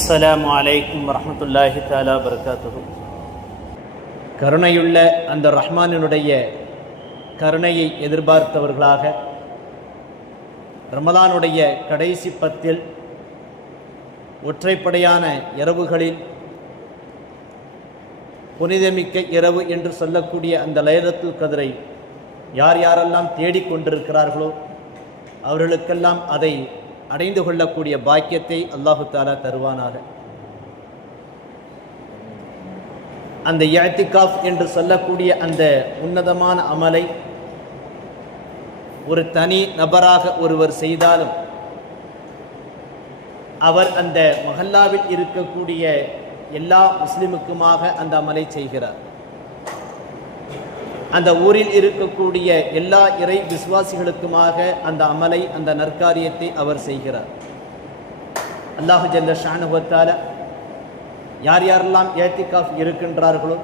அஸ்ஸலாமு அலைக்கும் வரஹ்மத்துல்லாஹி தஆலா பரகாத்துஹு. கருணையுள்ள அந்த ரஹ்மானினுடைய கருணையை எதிர்பார்த்தவர்களாக ரமலானுடைய கடைசி பத்தில் ஒற்றைப்படையான இரவுகளில் புனிதமிக்க இரவு என்று சொல்லக்கூடிய அந்த லைலத்துல் கத்ரை யார் யாரெல்லாம் தேடிக்கொண்டிருக்கிறார்களோ அவர்களுக்கெல்லாம் அதை அடைந்து கொள்ளக்கூடிய பாக்கியத்தை அல்லாஹு தஆலா தருவானாக. அந்த இஅ்திகாஃப் என்று சொல்லக்கூடிய அந்த உன்னதமான அமலை ஒரு தனி நபராக ஒருவர் செய்தாலும் அவர் அந்த மஹல்லாவில் இருக்கக்கூடிய எல்லா முஸ்லிமுக்குமாக அந்த அமலை செய்கிறார். அந்த ஊரில் இருக்கக்கூடிய எல்லா இறை விசுவாசிகளுக்குமாக அந்த அமலை, அந்த நற்காரியத்தை அவர் செய்கிறார். அல்லாஹு ஜல்ல ஷானுஹு வ தஆலா யார் யாரெல்லாம் இஅ்திகாஃப் இருக்கின்றார்களோ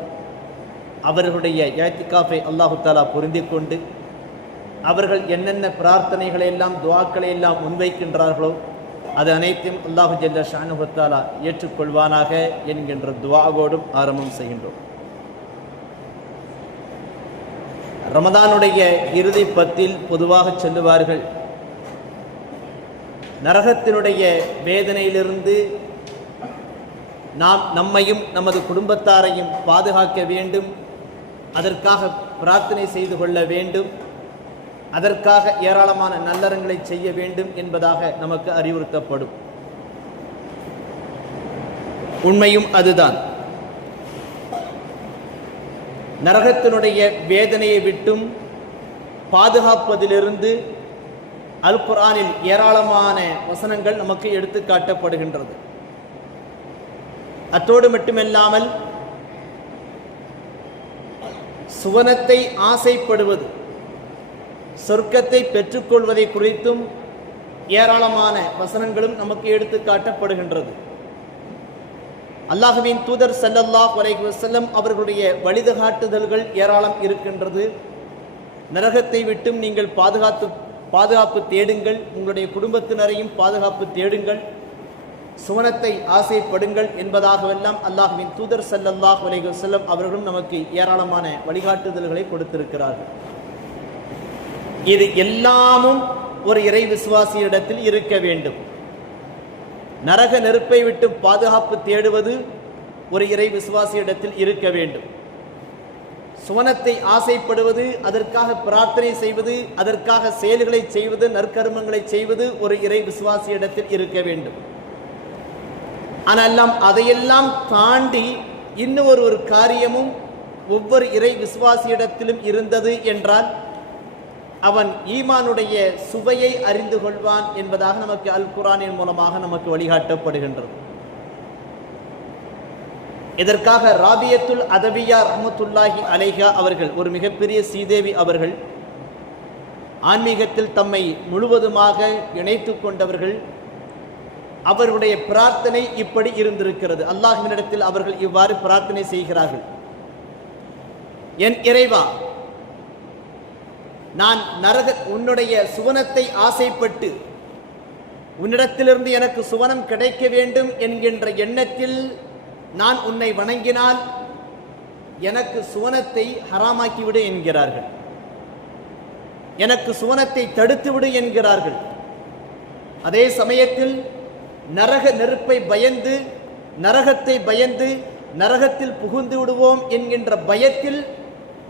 அவர்களுடைய இஅ்திகாஃபை அல்லாஹு தஆலா பொருந்தி கொண்டு அவர்கள் என்னென்ன பிரார்த்தனைகளை எல்லாம் துஆக்களை எல்லாம் முன்வைக்கின்றார்களோ அது அனைத்தையும் அல்லாஹு ஜல்ல ஷானுஹு வ தஆலா ஏற்றுக்கொள்வானாக என்கின்ற துஆவோடும் ஆரம்பம் செய்கின்றோம். ரமதானுடைய இறுதி பத்தில் பொதுவாக சொல்லுவார்கள், நரகத்தினுடைய வேதனையிலிருந்து நாம் நம்மையும் நமது குடும்பத்தாரையும் பாதுகாக்க வேண்டும், அதற்காக பிரார்த்தனை செய்து கொள்ள வேண்டும், அதற்காக ஏராளமான நல்லறங்களை செய்ய வேண்டும் என்பதாக நமக்கு அறிவுறுத்தப்படும். உண்மையும் அதுதான். நரகத்தினுடைய வேதனையை விட்டும் பாதுகாப்பதிலிருந்து அல் குர்ஆனில் ஏராளமான வசனங்கள் நமக்கு எடுத்து காட்டப்படுகின்றது. அத்தோடு மட்டுமல்லாமல் சுவனத்தை ஆசைப்படுவது, சொர்க்கத்தை பெற்றுக்கொள்வதை குறித்தும் ஏராளமான வசனங்களும் நமக்கு எடுத்து காட்டப்படுகின்றது. அல்லாஹ்வின் தூதர் ஸல்லல்லாஹு அலைஹி வஸல்லம் அவர்களுடைய வழிகாட்டுதல்கள் ஏராளம் இருக்கின்றது. நரகத்தை விட்டும் நீங்கள் பாதுகாப்பு தேடுங்கள், உங்களுடைய குடும்பத்தினரையும் பாதுகாப்பு தேடுங்கள், சுவனத்தை ஆசைப்படுங்கள் என்பதாகவெல்லாம் அல்லாஹ்வின் தூதர் ஸல்லல்லாஹு அலைஹி வஸல்லம் அவர்களும் நமக்கு ஏராளமான வழிகாட்டுதல்களை கொடுத்திருக்கிறார்கள். இது எல்லாமும் ஒரு இறை விசுவாசியிடத்தில் இருக்க வேண்டும். நரக நெருப்பை விட்டு பாதுகாப்பு தேடுவது ஒரு இறை விசுவாசியிடத்தில் இருக்க வேண்டும். சுவனத்தை ஆசைப்படுவது, அதற்காக பிரார்த்தனை செய்வது, அதற்காக செயல்களை செய்வது, நற்கர்மங்களை செய்வது ஒரு இறை விசுவாசியிடத்தில் இருக்க வேண்டும். ஆனால் அதையெல்லாம் தாண்டி இன்னும் ஒரு காரியமும் ஒவ்வொரு இறை விசுவாசியிடத்திலும் இருந்தது என்றால் அவன் ஈமானுடைய சுவையை அறிந்து கொள்வான் என்பதாக நமக்கு அல் குர்ஆனின் மூலமாக நமக்கு வழிகாட்டப்படுகின்றது. இதற்காக ராபியத்துல் அதவியா ரஹ்மத்துல்லாஹி அலைஹா அவர்கள், ஒரு மிகப்பெரிய சீதேவி அவர்கள், ஆன்மீகத்தில் தம்மை முழுவதுமாக இணைத்து கொண்டவர்கள். அவருடைய பிரார்த்தனை இப்படி இருந்திருக்கிறது. அல்லாஹ்வினிடத்தில் அவர்கள் இவ்வாறு பிரார்த்தனை செய்கிறார்கள்: என் இறைவா, நான் உன்னுடைய சுவனத்தை ஆசைப்பட்டு உன்னிடத்திலிருந்து எனக்கு சுவனம் கிடைக்க வேண்டும் என்கின்ற எண்ணத்தில் நான் உன்னை வணங்கினால் எனக்கு சுவனத்தை ஹராமாக்கிவிடு என்கிறார்கள், எனக்கு சுவனத்தை தடுத்துவிடு என்கிறார்கள். அதே சமயத்தில் நரக நெருப்பை பயந்து, நரகத்தை பயந்து, நரகத்தில் புகுந்து விடுவோம் என்கின்ற பயத்தில்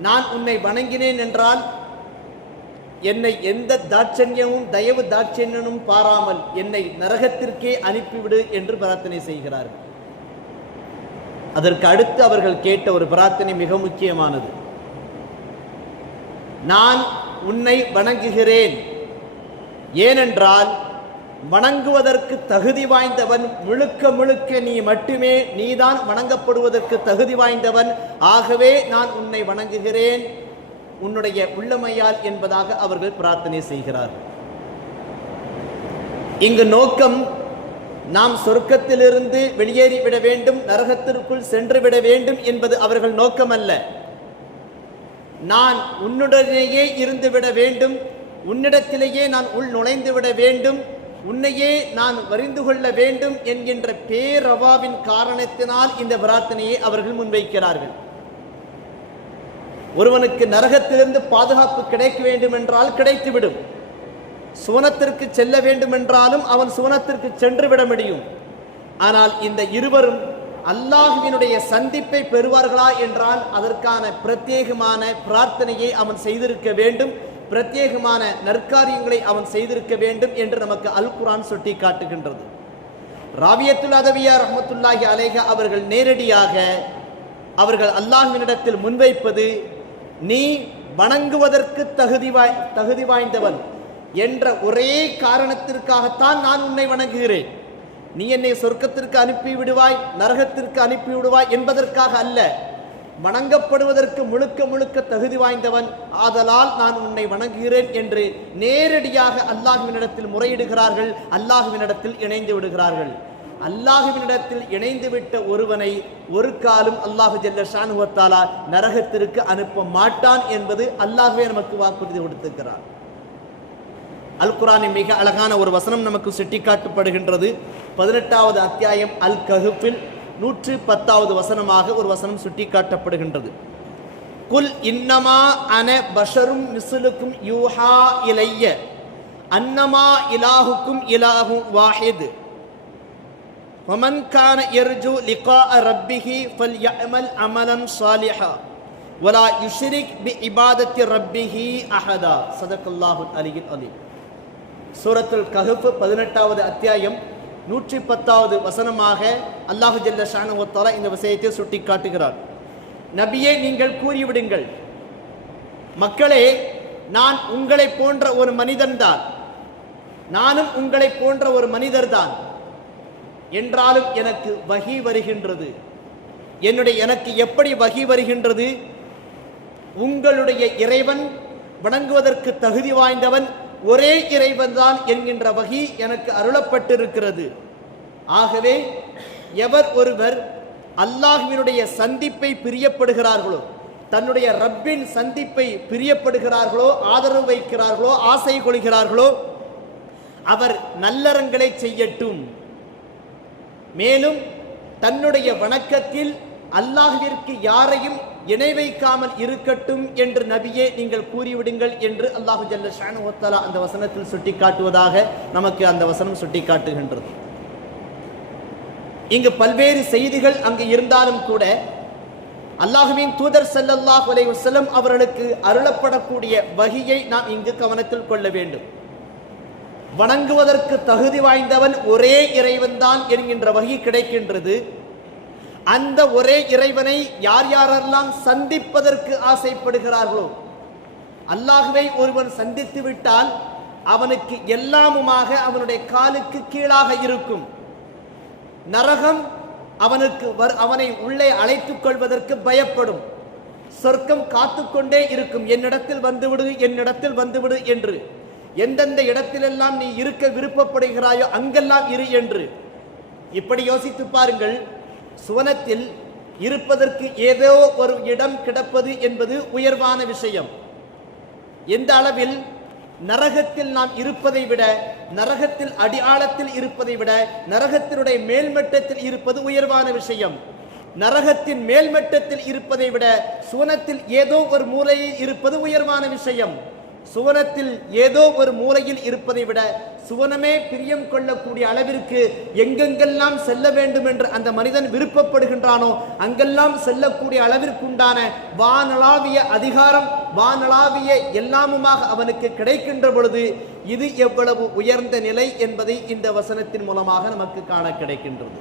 நான் உன்னை வணங்கினேன் என்றால் என்னை எந்த தாட்சண்யமும் தயவு தாட்சண்யமும் பாராமல் என்னை நரகத்திற்கே அனுப்பிவிடு என்று பிரார்த்தனை செய்கிறார்கள். அதற்கு அடுத்து அவர்கள் கேட்ட ஒரு பிரார்த்தனை மிக முக்கியமானது. நான் உன்னை வணங்குகிறேன், ஏனென்றால் வணங்குவதற்கு தகுதி வாய்ந்தவன் முழுக்க முழுக்க நீ மட்டுமே, நீதான் வணங்கப்படுவதற்கு தகுதி வாய்ந்தவன், ஆகவே நான் உன்னை வணங்குகிறேன் உன்னுடைய உள்ளமையால் என்பதாக அவர்கள் பிரார்த்தனை செய்கிறார்கள். இங்கு நோக்கம் நாம் சொர்க்கத்திலிருந்து வெளியேறிவிட வேண்டும், நரகத்திற்குள் சென்று விட வேண்டும் என்பது அவர்கள் நோக்கம் அல்ல. நான் உன்னுடனேயே இருந்து விட வேண்டும், உன்னிடத்திலேயே நான் உள் நுழைந்து விட வேண்டும், உன்னையே நான் வரிந்து கொள்ள வேண்டும் என்கின்ற பேரவாவின் காரணத்தினால் இந்த பிரார்த்தனையை அவர்கள் முன்வைக்கிறார்கள். ஒருவனுக்கு நரகத்திலிருந்து பாதுகாப்பு கிடைக்க வேண்டும் என்றால் கிடைத்துவிடும். சுவனத்திற்கு செல்ல வேண்டும் என்றாலும் அவன் சுவனத்திற்கு சென்று விட முடியும். ஆனால் இந்த இருவரும் அல்லாஹ்வினுடைய சந்திப்பை பெறுவார்களா என்றால் அதற்கான பிரத்யேகமான பிரார்த்தனையை அவன் செய்திருக்க வேண்டும், பிரத்யேகமான நற்காரியங்களை அவன் செய்திருக்க வேண்டும் என்று நமக்கு அல் குர்ஆன் சுட்டி காட்டுகின்றது. ராவியத்துல் அதவியா ரஹ்மத்துல்லாஹி அலைஹா அவர்கள் நேரடியாக அவர்கள் அல்லாஹ்வினிடத்தில் முன்வைப்பது, நீ வணங்குவதற்கு தகுதி வாய்ந்தவன் என்ற ஒரே காரணத்திற்காகத்தான் நான் உன்னை வணங்குகிறேன். நீ என்னை சொர்க்கத்திற்கு அனுப்பி விடுவாய், நரகத்திற்கு அனுப்பி விடுவாய் என்பதற்காக அல்ல, வணங்கப்படுவதற்கு முழுக்க முழுக்க தகுதி வாய்ந்தவன், ஆதலால் நான் உன்னை வணங்குகிறேன் என்று நேரடியாக அல்லாஹ்வினிடத்தில் முறையிடுகிறார்கள், அல்லாஹ்வினிடத்தில் இணைந்து விடுகிறார்கள். அல்லாஹ்வினிடத்தில் இணைந்து விட்ட ஒருவனை ஒரு காலம் அல்லாஹு ஜல்ல ஷானுஹு வ தஆலா நரகத்திற்கு அனுப்ப மாட்டான் என்பது அல்லாஹ்வே நமக்கு வாக்குறுதி கொடுத்திருக்கிறார். அல் குர்ஆனின் மிக அழகான ஒரு வசனம் நமக்கு சுட்டிக்காட்டப்படுகின்றது. 18வது அத்தியாயம் அல் கஹ்ஃபில் 110வது வசனமாக ஒரு வசனம் சுட்டிக்காட்டப்படுகின்றது. குல் இன்னமா அன பஷரும் மிஸ்லுக்கும் யூஹா இலைய அன்னமா இலாஹுக்கும் இலாஹு வாஹித் வமன் கான யர்ஜு லிகாஅ ரப்பிஹி ஃபல்யஅமல் அமலன் ஸாலிஹா வலா யுஷ்ரிக் பிஇபாதத்தி ரப்பிஹி அஹதா. ஸதகல்லாஹுல் அலியுல் அலீம். சூரத்துல் கஹ்ஃப் 18வது அத்தியாயம் 110வது வசனமாக அல்லாஹு ஜல்ல ஷானுஹு வ தஆலா இந்த விஷயத்தை சுட்டி காட்டுகிறார். நபியே, நீங்கள் கூறிவிடுங்கள், மக்களே, நான் உங்களை போன்ற ஒரு மனிதன்தான், நானும் உங்களை போன்ற ஒரு மனிதர்தான். என்றாலும் எனக்கு வஹி வருகின்றது. எனக்கு எப்படி வஹி வருகின்றது? உங்களுடைய இறைவன் வணங்குவதற்கு தகுதி வாய்ந்தவன் ஒரே இறைவன் தான் என்கின்ற வஹி எனக்கு அருளப்பட்டிருக்கிறது. ஆகவே எவர் ஒருவர் அல்லாஹ்வினுடைய சந்திப்பை பிரியப்படுகிறார்களோ, தன்னுடைய ரப்பின் சந்திப்பை பிரியப்படுகிறார்களோ, ஆதரவு வைக்கிறார்களோ, ஆசை கொள்கிறார்களோ, அவர் நல்லறங்களை செய்யட்டும். மேலும் தன்னுடைய வணக்கத்தில் அல்லாஹ்விற்கு யாரையும் இணை வைக்காமல் இருக்கட்டும் என்று நபியே நீங்கள் கூறிவிடுங்கள் என்று அல்லாஹு ஜல்ல ஷானுஹு வ தஆலா அந்த வசனத்தில் சுட்டிக்காட்டுவதாக நமக்கு அந்த வசனம் சுட்டிக்காட்டுகின்றது. இங்கு பல்வேறு செய்திகள் அங்கு இருந்தாலும் கூட அல்லாஹ்வின் தூதர் ஸல்லல்லாஹு அலைஹி வஸல்லம் அவர்களுக்கு அருளப்படக்கூடிய வஹியை நாம் இங்கு கவனத்தில் கொள்ள வேண்டும். வணங்குவதற்கு தகுதி வாய்ந்தவன் ஒரே இறைவன் தான் என்கின்ற வஹி கிடைக்கின்றது. அந்த ஒரே இறைவனை யார் யாரெல்லாம் சந்திப்பதற்கு ஆசைப்படுகிறார்களோ, அல்லாஹ்வை ஒருவன் சந்தித்து விட்டால் அவனுக்கு எல்லாமுமாக அவனுடைய காலுக்கு கீழாக இருக்கும். நரகம் அவனை உள்ளே அழைத்துக் கொள்வதற்கு பயப்படும். சொர்க்கம் காத்துக்கொண்டே இருக்கும், என்னிடத்தில் வந்துவிடு, என்னிடத்தில் வந்துவிடு என்று. எந்தெந்த இடத்திலெல்லாம் நீ இருக்க விருப்பப்படுகிறாயோ அங்கெல்லாம் இரு என்று. இப்படி யோசித்து பாருங்கள், சுவனத்தில் இருப்பதற்கு ஏதோ ஒரு இடம் கிடப்பது என்பது உயர்வான விஷயம். எந்த அளவில் நரகத்தில் நாம் இருப்பதை விட, நரகத்தில் அடியாளத்தில் இருப்பதை விட, நரகத்தினுடைய மேல்மட்டத்தில் இருப்பது உயர்வான விஷயம். நரகத்தின் மேல்மட்டத்தில் இருப்பதை விட சுவனத்தில் ஏதோ ஒரு மூலையில் இருப்பது உயர்வான விஷயம். சுவனத்தில் ஏதோ ஒரு மூலையில் இருப்பதை விட சுவனமே பிரியம் கொள்ளக்கூடிய அளவிற்கு எங்கெங்கெல்லாம் செல்ல வேண்டும் என்று அந்த மனிதன் விருப்பப்படுகின்றானோ அங்கெல்லாம் செல்லக்கூடிய அளவிற்குண்டான வானளாவிய அதிகாரம், வானளாவிய எல்லாமுமாக அவனுக்கு கிடைக்கின்ற பொழுது இது எவ்வளவு உயர்ந்த நிலை என்பதை இந்த வசனத்தின் மூலமாக நமக்கு காண கிடைக்கின்றது.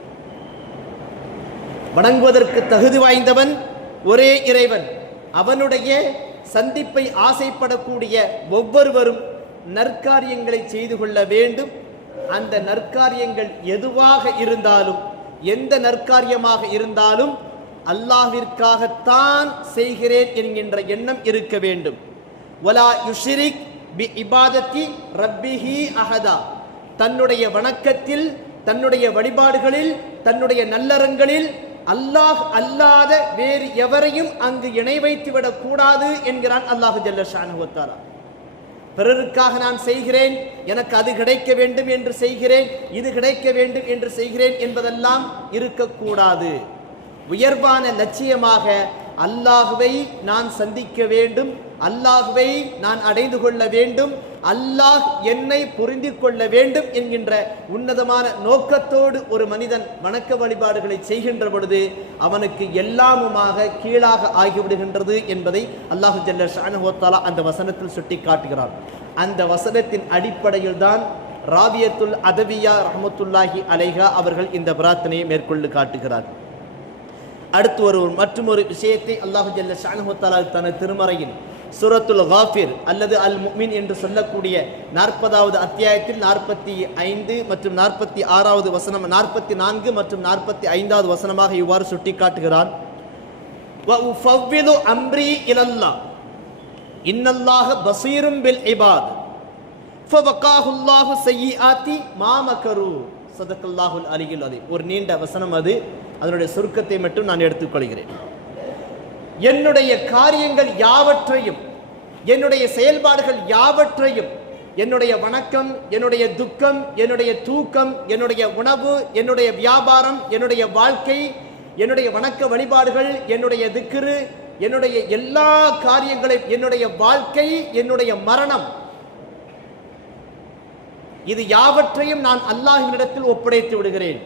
வணங்குவதற்கு தகுதி வாய்ந்தவன் ஒரே இறைவன். அவனுடைய சந்திப்பை ஆசைப்படக்கூடிய ஒவ்வொருவரும் நற்காரியங்களை செய்து கொள்ள வேண்டும். அந்த நற்காரியங்கள் எதுவாக இருந்தாலும், எந்த நற்காரியமாக இருந்தாலும் அல்லாஹ்விற்காகத்தான் செய்கிறேன் என்கின்ற எண்ணம் இருக்க வேண்டும். வலா யுஷ்ரிக் பி இபாதத்தி ரப்பிஹி அஹதா. தன்னுடைய வணக்கத்தில், தன்னுடைய வழிபாடுகளில், தன்னுடைய நல்லறங்களில் அல்லாஹ் அல்லாத வேறு எவரையும் அங்கு இணை வைத்து விடக் கூடாது என்கிறான் அல்லாஹு ஜல்ல ஷானுஹு வ தஆலா. பிறருக்காக நான் செய்கிறேன், எனக்கு அது கிடைக்க வேண்டும் என்று செய்கிறேன், இது கிடைக்க வேண்டும் என்று செய்கிறேன் என்பதெல்லாம் இருக்கக்கூடாது. உயர்வான லட்சியமாக அல்லாஹ்வை நான் சந்திக்க வேண்டும், அல்லாஹ்வை நான் அடைந்து கொள்ள வேண்டும், அல்லாஹ் என்னை புரிந்து கொள்ள வேண்டும் என்கின்ற உன்னதமான நோக்கத்தோடு ஒரு மனிதன் வணக்க வழிபாடுகளை செய்கின்ற பொழுது அவனுக்கு எல்லாமுமாக கீழாக ஆகிவிடுகின்றது என்பதை அல்லாஹு ஜல்ல ஷானஹு வ தஆலா அந்த வசனத்தில் சுட்டி காட்டுகிறார். அந்த வசனத்தின் அடிப்படையில் தான் ராபியத்துல் அதவியா ரஹ்மத்துல்லாஹி அலைஹா அவர்கள் இந்த பிரார்த்தனையை மேற்கொண்டு காட்டுகிறார். அடுத்து மற்றொரு விஷயத்தை அல்லாஹு ஜல்ல ஷானஹு வ தஆலா தனது திருமறையில் சூரத்துல் காஃபிர் அல்லது அல் முஃமின் என்று சொல்லக்கூடிய 40வது அத்தியாயத்தில் 45 மற்றும் 46வது வசனம், 44 மற்றும் 45வது வசனமாக இவ்வாறு சுட்டி காட்டுகிறான். வ உஃபவ்விது அம்ரி இலல்லாஹ் இன்னல்லாஹ பஸீரும் பில் இபாத் ஃபவகாஹுல்லாஹு ஸய்யிஆத்தி மா மக்கரு. ஸதகல்லாஹுல் அலியுல் அதீம். ஒரு நீண்ட வசனம் அது, அதனுடைய சுருக்கத்தை மட்டும் நான் எடுத்துக்கொள்கிறேன். என்னுடைய காரியங்கள் யாவற்றையும், என்னுடைய செயல்பாடுகள் யாவற்றையும், என்னுடைய வணக்கம், என்னுடைய துக்கம், என்னுடைய தூக்கம், என்னுடைய உணவு, என்னுடைய வியாபாரம், என்னுடைய வாழ்க்கை, என்னுடைய வணக்க வழிபாடுகள், என்னுடைய திக்ரு, என்னுடைய எல்லா காரியங்களையும், என்னுடைய வாழ்க்கை, என்னுடைய மரணம், இது யாவற்றையும் நான் அல்லாஹ்வினிடத்தில் ஒப்படைத்து விடுகிறேன்.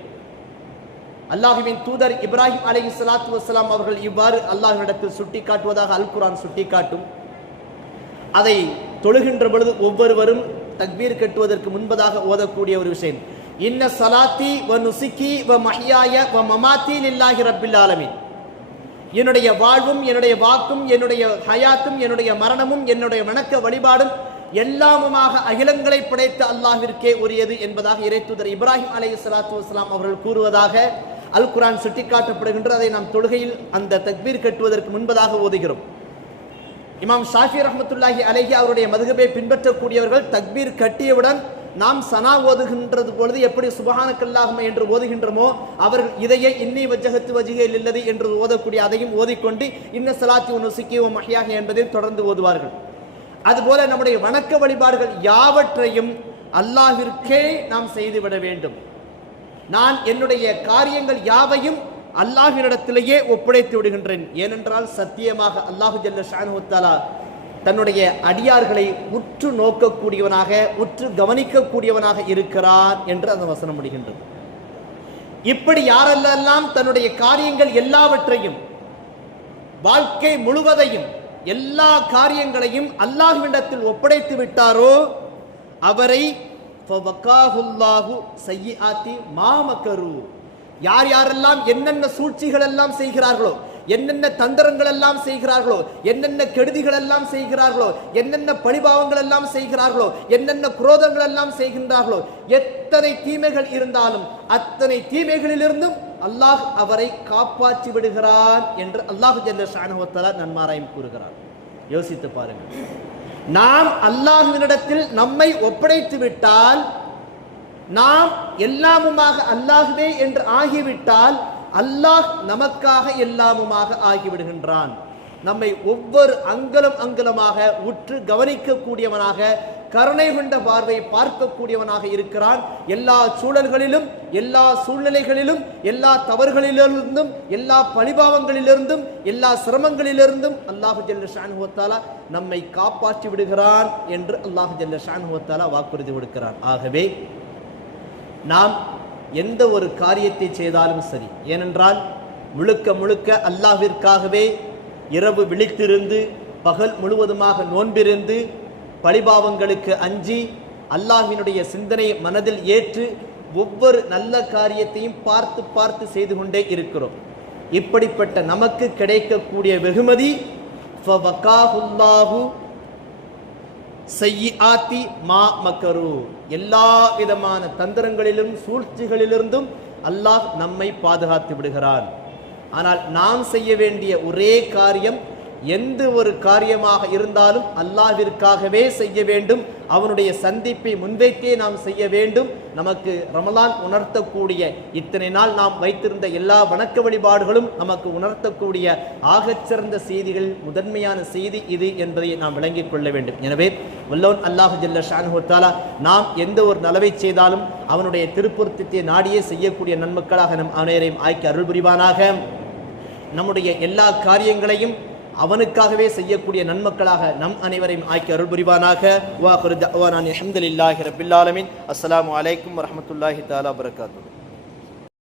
அல்லாஹ்வின் தூதர் இப்ராஹிம் அலைஹிஸ்ஸலாத்து வஸ்ஸலாம் அவர்கள் இவ்வாறு அல்லாஹ்விடத்தில் சுட்டி காட்டுவதாக அல் குர்ஆன் சுட்டி காட்டும். அதை தொழுகின்ற பொழுது ஒவ்வொருவரும் தக்பீர் கட்டுவதற்கு முன்பதாக ஓதக்கூடிய ஒரு விஷயம், இன்ன ஸலாத்தி வ நுஸுகி வ மஹ்யாய வ மமாத்தி லில்லாஹி ரப்பில் ஆலமீன். என்னுடைய வாழ்வும், என்னுடைய வாக்கும், என்னுடைய ஹயாத்தும், என்னுடைய மரணமும், என்னுடைய வணக்க வழிபாடும் எல்லாமுமாக அகிலங்களை படைத்த அல்லாஹ்விற்கே உரியது என்பதாக இறைத்தூதர் இப்ராஹிம் அலைஹிஸ்ஸலாத்து வஸ்ஸலாம் அவர்கள் கூறுவதாக அல் குர்ஆன் சுட்டிக்காட்டப்படுகின்ற. அதை நாம் தொழுகையில் அந்த தக்பீர் கட்டுவதற்கு முன்பதாக ஓதுகிறோம். இமாம் ஷாஃபி ரஹ்மத்துல்லாஹி அலைஹி அவருடைய மதுஹபை பின்பற்றக்கூடியவர்கள் தக்பீர் கட்டியவுடன் நாம் சனா ஓதுகின்றது பொழுது எப்படி சுப்ஹானக்கல்லாஹும்ம என்று ஓதுகின்றோமோ அவர்கள் இதையே இன்னி வஜ்ஜஹத்து வஜ்ஹி லில்லதி என்று ஓதக்கூடிய அதையும் ஓதிக்கொண்டு இன்ன ஸலாத்தி வ நுஸுகி வ மஹ்யாஹி என்பதை தொடர்ந்து ஓதுவார்கள். அதுபோல நம்முடைய வணக்க வழிபாடுகள் யாவற்றையும் அல்லாஹ்விற்கே நாம் செய்துவிட வேண்டும். நான் என்னுடைய காரியங்கள் யாவையும் அல்லாஹ்வினிடத்திலேயே ஒப்படைத்து விடுகின்றேன். ஏனென்றால் சத்தியமாக அல்லாஹு ஜல்ல ஷானஹு வ தஆலா தன்னுடைய அடியார்களை உற்று நோக்கக்கூடியவனாக, உற்று கவனிக்கக்கூடியவனாக இருக்கிறான் என்று அந்த வசனம் முடிகின்றது. இப்படி யாரெல்லாம் தன்னுடைய காரியங்கள் எல்லாவற்றையும், வாழ்க்கை முழுவதையும், எல்லா காரியங்களையும் அல்லாஹ்விடத்தில் ஒப்படைத்து விட்டாரோ அவரை ஃபவகாஹுல்லாஹு ஸய்யிஆத்தி மா மக்கரு. யார் யாரெல்லாம் என்னென்ன சூழ்ச்சிகள் எல்லாம் செய்கிறார்களோ, என்னென்ன தந்திரங்கள் எல்லாம் செய்கிறார்களோ, என்னென்ன கெடுதிகள் எல்லாம் செய்கிறார்களோ, என்னென்ன பழிபாவங்கள் எல்லாம் செய்கிறார்களோ, என்னென்ன குரோதங்கள் எல்லாம் செய்கின்றார்களோ, எத்தனை தீமைகள் இருந்தாலும் அத்தனை தீமைகளிலிருந்தும் அல்லாஹ் அவரை காப்பாற்றி விடுகிறான் என்று அல்லாஹ் ஜல்ல ஷானஹு வ தஆலா நன்மாராயம் கூறுகிறார். யோசித்து பாருங்கள். நாம் அல்லாஹ்வினிடத்தில் நம்மை ஒப்படைத்து விட்டால், நாம் எல்லாமுமாக அல்லாஹ்வே என்று ஆகிவிட்டால் அல்லாஹ் நமக்காக எல்லாமுமாக ஆகிவிடுகின்றான். நம்மை ஒவ்வொரு அங்கலமாக உற்று கவனிக்கக்கூடியவனாக, கருணை கொண்ட பார்வை பார்க்கக்கூடியவனாக இருக்கிறான். எல்லா சூழல்களிலும், எல்லா சூழ்நிலைகளிலும், எல்லா தவறுகளிலிருந்தும், எல்லா பழிபாவங்களிலிருந்தும், எல்லா சிரமங்களிலிருந்தும் அல்லாஹு ஜல்ல ஷானஹு வ தஆலா நம்மை காப்பாற்றி விடுகிறான் என்று அல்லாஹு ஜல்ல ஷானஹு வ தஆலா வாக்குறுதி கொடுக்கிறான். ஆகவே நாம் எந்த ஒரு காரியத்தை செய்தாலும் சரி, ஏனென்றால் முழுக்க முழுக்க அல்லாஹ்விற்காகவே இரவு விழித்திருந்து, பகல் முழுவதுமாக நோன்பிருந்து, பழிபாவங்களுக்கு அஞ்சி, அல்லாஹ்வினுடைய சிந்தனையை மனதில் ஏற்று ஒவ்வொரு நல்ல காரியத்தையும் பார்த்து பார்த்து செய்து கொண்டே இருக்கிறோம். இப்படிப்பட்ட நமக்கு கிடைக்கக்கூடிய வெகுமதி ஃபவகாஹுல்லாஹு ஸய்யிஆத்தி மா மக்கரு. எல்லா விதமான தந்திரங்களிலும் சூழ்ச்சிகளிலிருந்தும் அல்லாஹ் நம்மை பாதுகாத்து விடுகிறான். ஆனால் நாம் செய்ய வேண்டிய ஒரே காரியம், எந்த ஒரு காரியமாக இருந்தாலும் அல்லாஹ்விற்காகவே செய்ய வேண்டும். அவனுடைய சந்திப்பை முன்வைத்தே நாம் செய்ய வேண்டும். நமக்கு ரமலான் உணர்த்தக்கூடிய இத்தனை நாள் நாம் வைத்திருந்த எல்லா வணக்க வழிபாடுகளும் நமக்கு உணர்த்தக்கூடிய ஆகச்சிறந்த செய்திகள், முதன்மையான செய்தி இது என்பதை நாம் விளங்கிக் கொள்ள வேண்டும். எனவே வல்லோன் அல்லாஹ் ஜல்ல ஷானுஹு தஆலா நாம் எந்த ஒரு நலவை செய்தாலும் அவனுடைய திருப்பொருத்தத்தை நாடியே செய்யக்கூடிய நன்மக்களாக நம் அனைவரையும் ஆக்கி அருள் புரிவானாக. நம்முடைய எல்லா காரியங்களையும் அவனுக்காகவே செய்யக்கூடிய நன்மக்களாக நம் அனைவரையும் ஆக்கி அருள் புரிவானாக. வா ஆகிரு தஅவானா அல்ஹம்துலில்லாஹி ரப்பில் ஆலமீன். அஸ்ஸலாமு அலைக்கும் வரஹ்மத்துல்லாஹி தஆலா வபரகாத்துஹு.